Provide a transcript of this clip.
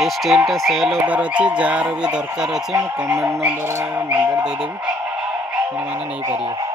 ये स्टीलटा cell over अच्छी jar भी दरकार अच्छे कमेंट नंबर देदेवी मैंने नहीं पारिए।